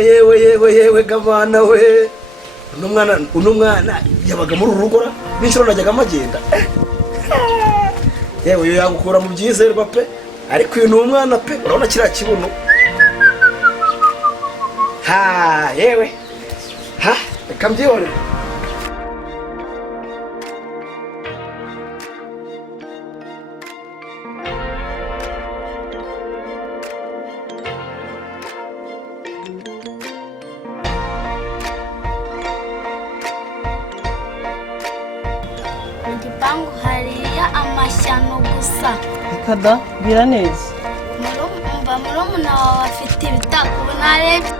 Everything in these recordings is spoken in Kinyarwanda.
yewe gabana we uno mwana yabaga muri urugora n'inshuro najyaga amagenda yewe yo yagukura mu byizerwa pe ariko uyu ni umwana pe urabona kiriya kibuno yewe reka mbyihorere igipangu hariya amashyano gusa ikada bira neza murumuna wawe afite ibitako narebye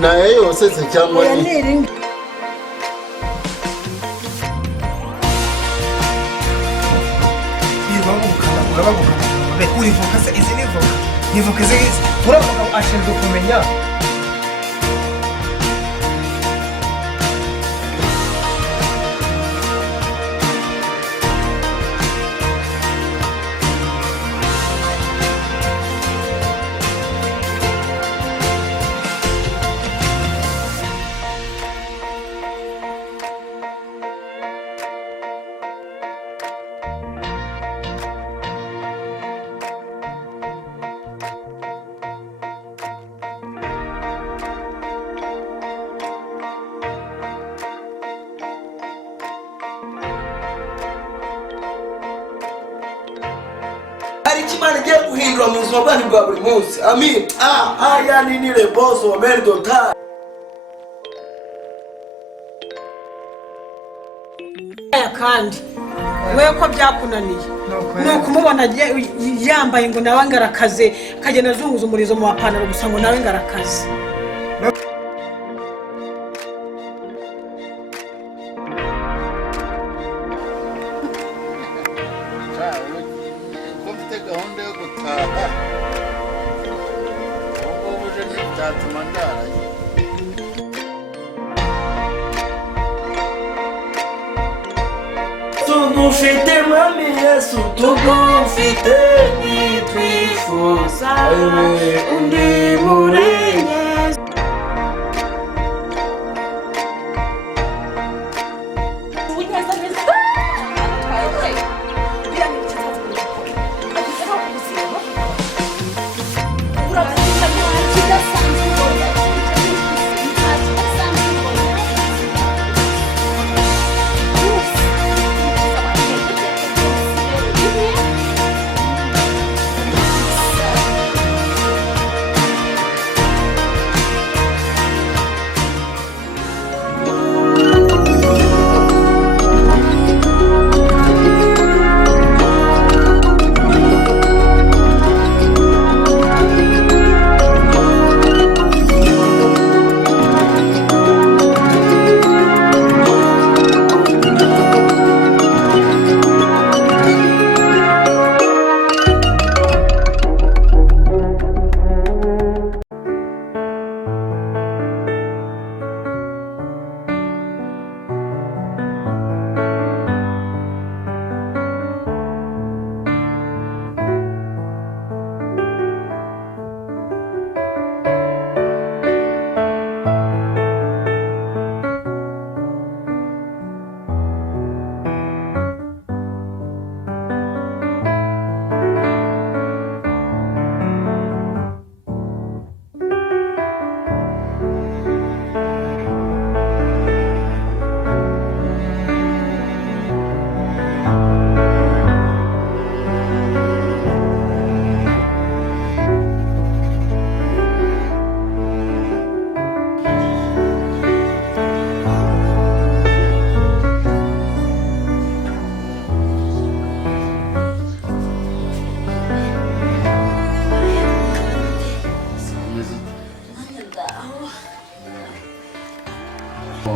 nayo yose se cyangwa ni urivuka se izi nivuka izi uravuga ashinzwe kumenya Imana igiye guhindura mu buzima bwanyu bwa buri munsi amin aya ni rebozo wa merdota kandi wewe ko byakunaniye nuko umubona yambaye ngo nawe ngarakaze akagenda azunguza umurizo mu mapantaro gusa ngo nawe ngarakaze tugufite mwami Yesu tugufite nitwifuza undi murenge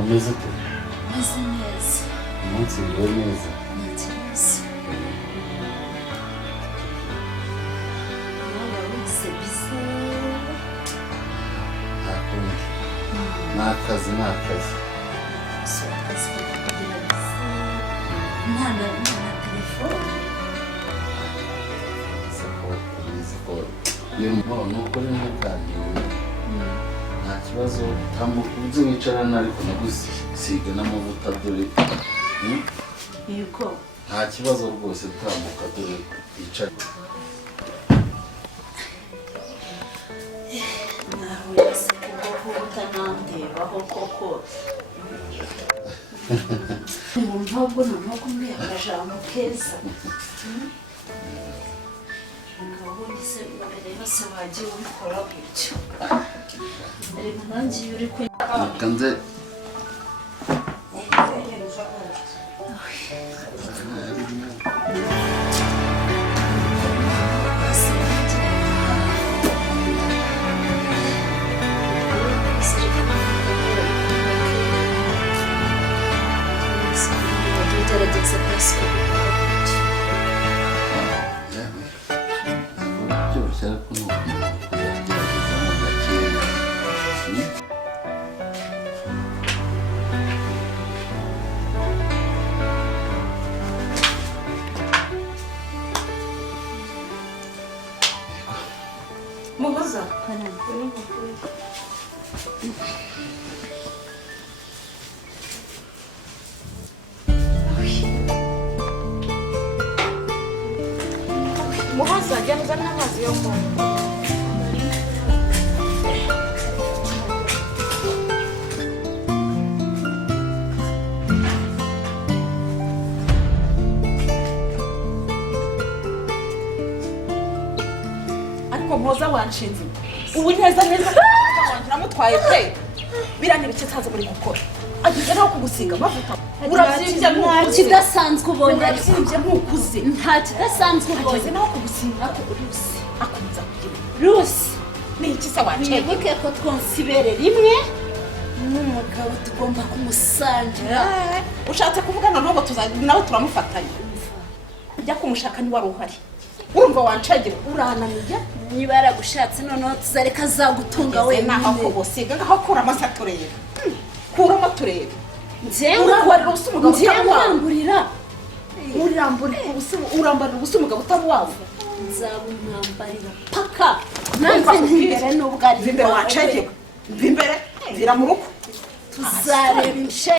umeze ute? Meze neza. Umunsi uriho neza? Neza. Wese bize. Ntakundi. Ni akazi. So akazi kugira bize. Nta telefone. ariko iyo nuko ari ntukandiwe nta kibazo tambuka uze wicarana ariko nagusiga n'amavuta dore yego nta kibazo rwose tambuka dore wicara nahuye se kuko utanandebaho koko ntabwo kumwe akajambo keza ngabo se mbere yose wagiye ubikora gutyo rero nanjye uri kanze gerageza kwasi byoroshye ariko ni ukugerageza mu gakeya Muhoza Muhoza jya uzana amazi yo kunywa ariko Muhoza wanshinze ubu neza namutwaye pe biranira icyo nsanze muri gukora ageze naho kugusiga amavuta urabyimbye nta kidasanzwe ubonye urabyimbye nk'ukuze nta kidasanzwe ubonye ageze naho kugusiga rusi akomeza kugira rusi ni iki se wancenge wibuke ko twonsa ibere rimwe n'umugabo tugomba kumusangira ushatse kuvugana n'uwo nawe turamufatanya ujya kumushaka ni wari uhari urumva wancengera urananiye niba yaragushatse noneho tuzareka azagutunga wenyine naho kugusiga ngaho kuramo se turebe kuramo turebe urangurira urambarira ubusa umugabo utari wawe nzabumwambarira paka nanze ntimbere n'ubwo ari imbere wancengera imbere vira mu rugo tuzareba inshe